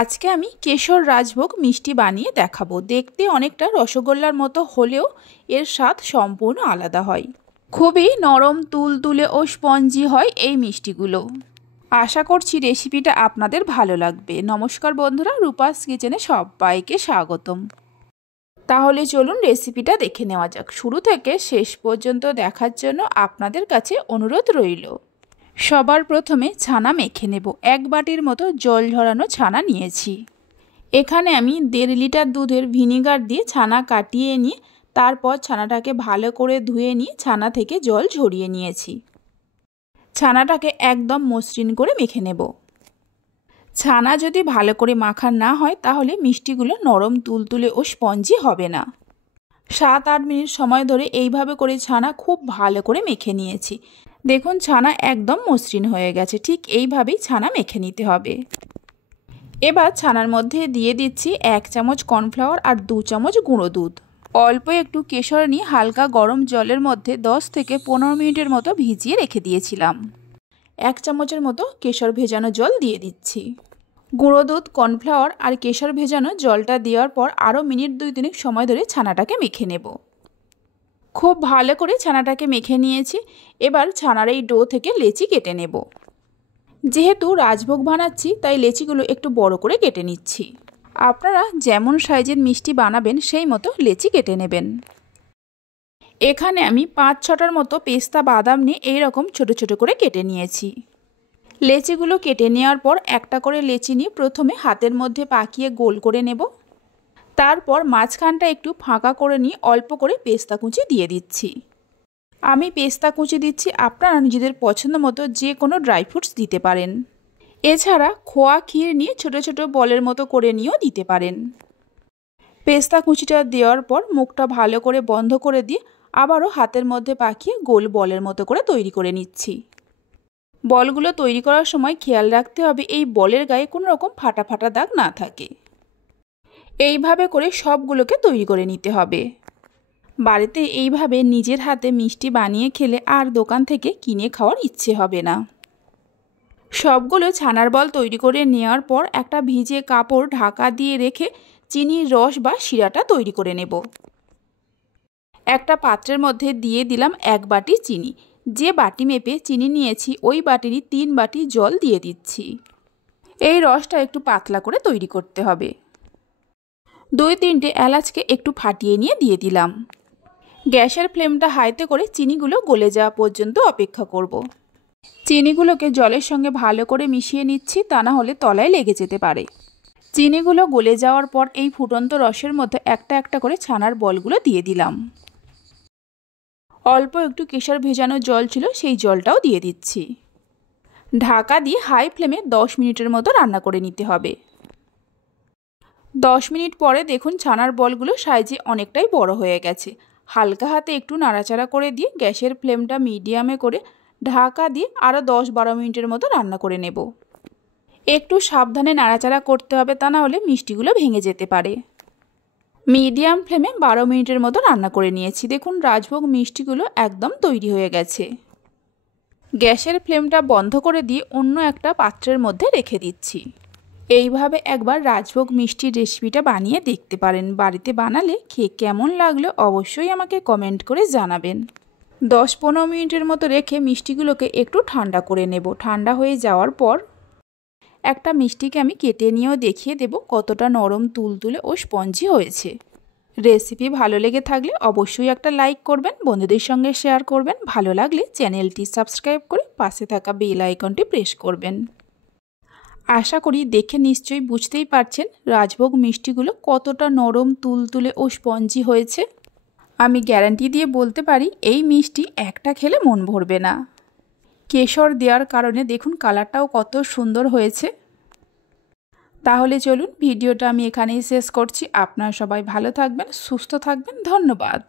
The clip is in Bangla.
আজকে আমি কেশর রাজভোগ মিষ্টি বানিয়ে দেখাবো। দেখতে অনেকটা রসগোল্লার মতো হলেও এর স্বাদ সম্পূর্ণ আলাদা হয়। খুবই নরম তুলতুলে ও স্পঞ্জি হয় এই মিষ্টিগুলো। আশা করছি রেসিপিটা আপনাদের ভালো লাগবে। নমস্কার বন্ধুরা, রূপাস কিচেনে সবাইকে স্বাগতম। তাহলে চলুন রেসিপিটা দেখে নেওয়া যাক। শুরু থেকে শেষ পর্যন্ত দেখার জন্য আপনাদের কাছে অনুরোধ রইল। সবার প্রথমে ছানা মেখে নেব। 1 বাটির মতো জল ঝরানো ছানা নিয়েছি। এখানে আমি 1.5 লিটার দুধের ভিনিগার দিয়ে ছানা কাটিয়ে নিয়ে তারপর ছানাটাকে ভালো করে ধুয়ে নিয়ে ছানা থেকে জল ঝরিয়ে নিয়েছি। ছানাটাকে একদম মসৃণ করে মেখে নেব। ছানা যদি ভালো করে মাখা না হয় তাহলে মিষ্টিগুলো নরম তুলতুলে ও স্পঞ্জি হবে না। 7-8 মিনিট সময় ধরে এইভাবে করে ছানা খুব ভালো করে মেখে নিয়েছি। দেখুন ছানা একদম মসৃণ হয়ে গেছে। ঠিক এইভাবেই ছানা মেখে নিতে হবে। এবার ছানার মধ্যে দিয়ে দিচ্ছি 1 চামচ কর্নফ্লাওয়ার আর 2 চামচ গুঁড়ো দুধ। অল্প একটু কেশর নিয়ে হালকা গরম জলের মধ্যে 10 থেকে 15 মিনিটের মতো ভিজিয়ে রেখে দিয়েছিলাম। 1 চামচের মতো কেশর ভেজানো জল দিয়ে দিচ্ছি। গুঁড়ো দুধ, কর্নফ্লাওয়ার আর কেশর ভেজানো জলটা দেওয়ার পর আরও মিনিট 2-3 সময় ধরে ছানাটাকে মেখে নেব। খুব ভালো করে ছানাটাকে মেখে নিয়েছি। এবার ছানার এই ডো থেকে লেচি কেটে নেব। যেহেতু রাজভোগ বানাচ্ছি তাই লেচিগুলো একটু বড় করে কেটে নিচ্ছি। আপনারা যেমন সাইজের মিষ্টি বানাবেন সেই মতো লেচি কেটে নেবেন। এখানে আমি 5-6টার মতো পেস্তা বাদাম নিয়ে এইরকম ছোট ছোট করে কেটে নিয়েছি। লেচিগুলো কেটে নেওয়ার পর একটা করে লেচি নিয়ে প্রথমে হাতের মধ্যে পাকিয়ে গোল করে নেব। তারপর মাঝখানটা একটু ফাঁকা করে নিয়ে অল্প করে পেস্তা কুচি দিয়ে দিচ্ছি। আমি পেস্তা কুচি দিচ্ছি, আপনারা নিজেদের পছন্দ মতো যে কোনো ড্রাই ফ্রুটস দিতে পারেন। এছাড়া খোয়া ক্ষীর নিয়ে ছোট ছোট বলের মতো করে নিয়েও দিতে পারেন। পেস্তা কুচিটা দেওয়ার পর মুখটা ভালো করে বন্ধ করে দিয়ে আবারও হাতের মধ্যে পাকিয়ে গোল বলের মতো করে তৈরি করে নিচ্ছি। বলগুলো তৈরি করার সময় খেয়াল রাখতে হবে এই বলের গায়ে কোনো রকম ফাটা ফাটা দাগ না থাকে। এইভাবে করে সবগুলোকে তৈরি করে নিতে হবে। বাড়িতে এইভাবে নিজের হাতে মিষ্টি বানিয়ে খেলে আর দোকান থেকে কিনে খাওয়ার ইচ্ছে হবে না। সবগুলো ছানার বল তৈরি করে নেওয়ার পর একটা ভিজে কাপড় ঢাকা দিয়ে রেখে চিনির রস বা শিরাটা তৈরি করে নেব। একটা পাত্রের মধ্যে দিয়ে দিলাম 1 বাটি চিনি। যে বাটি মেপে চিনি নিয়েছি ওই বাটিরই 3 বাটি জল দিয়ে দিচ্ছি। এই রসটা একটু পাতলা করে তৈরি করতে হবে। 2-3টে এলাচকে একটু ফাটিয়ে নিয়ে দিয়ে দিলাম। গ্যাসের ফ্লেমটা হাইতে করে চিনিগুলো গলে যাওয়া পর্যন্ত অপেক্ষা করব। চিনিগুলোকে জলের সঙ্গে ভালো করে মিশিয়ে নিচ্ছি, তা না হলে তলায় লেগে যেতে পারে। চিনিগুলো গলে যাওয়ার পর এই ফুটন্ত রসের মধ্যে একটা একটা করে ছানার বলগুলো দিয়ে দিলাম। অল্প একটু কেশর ভেজানো জল ছিল, সেই জলটাও দিয়ে দিচ্ছি। ঢাকা দিয়ে হাই ফ্লেমে 10 মিনিটের মতো রান্না করে নিতে হবে। 10 মিনিট পরে দেখুন ছানার বলগুলো সাইজে অনেকটাই বড় হয়ে গেছে। হালকা হাতে একটু নাড়াচাড়া করে দিয়ে গ্যাসের ফ্লেমটা মিডিয়ামে করে ঢাকা দিয়ে আরও 10-12 মিনিটের মতো রান্না করে নেব। একটু সাবধানে নাড়াচাড়া করতে হবে, তা না হলে মিষ্টিগুলো ভেঙে যেতে পারে। মিডিয়াম ফ্লেমে 12 মিনিটের মতো রান্না করে নিয়েছি। দেখুন রাজভোগ মিষ্টিগুলো একদম তৈরি হয়ে গেছে। গ্যাসের ফ্লেমটা বন্ধ করে দিয়ে অন্য একটা পাত্রের মধ্যে রেখে দিচ্ছি। এইভাবে একবার রাজভোগ মিষ্টির রেসিপিটা বানিয়ে দেখতে পারেন। বাড়িতে বানালে খেয়ে কেমন লাগলো অবশ্যই আমাকে কমেন্ট করে জানাবেন। 10-15 মিনিটের মতো রেখে মিষ্টিগুলোকে একটু ঠান্ডা করে নেব। ঠান্ডা হয়ে যাওয়ার পর একটা মিষ্টিকে আমি কেটে নিয়েও দেখিয়ে দেব কতটা নরম তুলতুলে ও স্পঞ্জি হয়েছে। রেসিপি ভালো লেগে থাকলে অবশ্যই একটা লাইক করবেন, বন্ধুদের সঙ্গে শেয়ার করবেন। ভালো লাগলে চ্যানেলটি সাবস্ক্রাইব করে পাশে থাকা বেল আইকনটি প্রেস করবেন। আশা করি দেখে নিশ্চয়ই বুঝতেই পারছেন রাজভোগ মিষ্টিগুলো কতটা নরম তুলতুলে ও স্পঞ্জি হয়েছে। আমি গ্যারান্টি দিয়ে বলতে পারি এই মিষ্টি একটা খেলে মন ভরবে না। কেশর দেওয়ার কারণে দেখুন কালারটাও কত সুন্দর হয়েছে। তাহলে চলুন ভিডিওটা আমি এখানেই শেষ করছি। আপনারা সবাই ভালো থাকবেন, সুস্থ থাকবেন। ধন্যবাদ।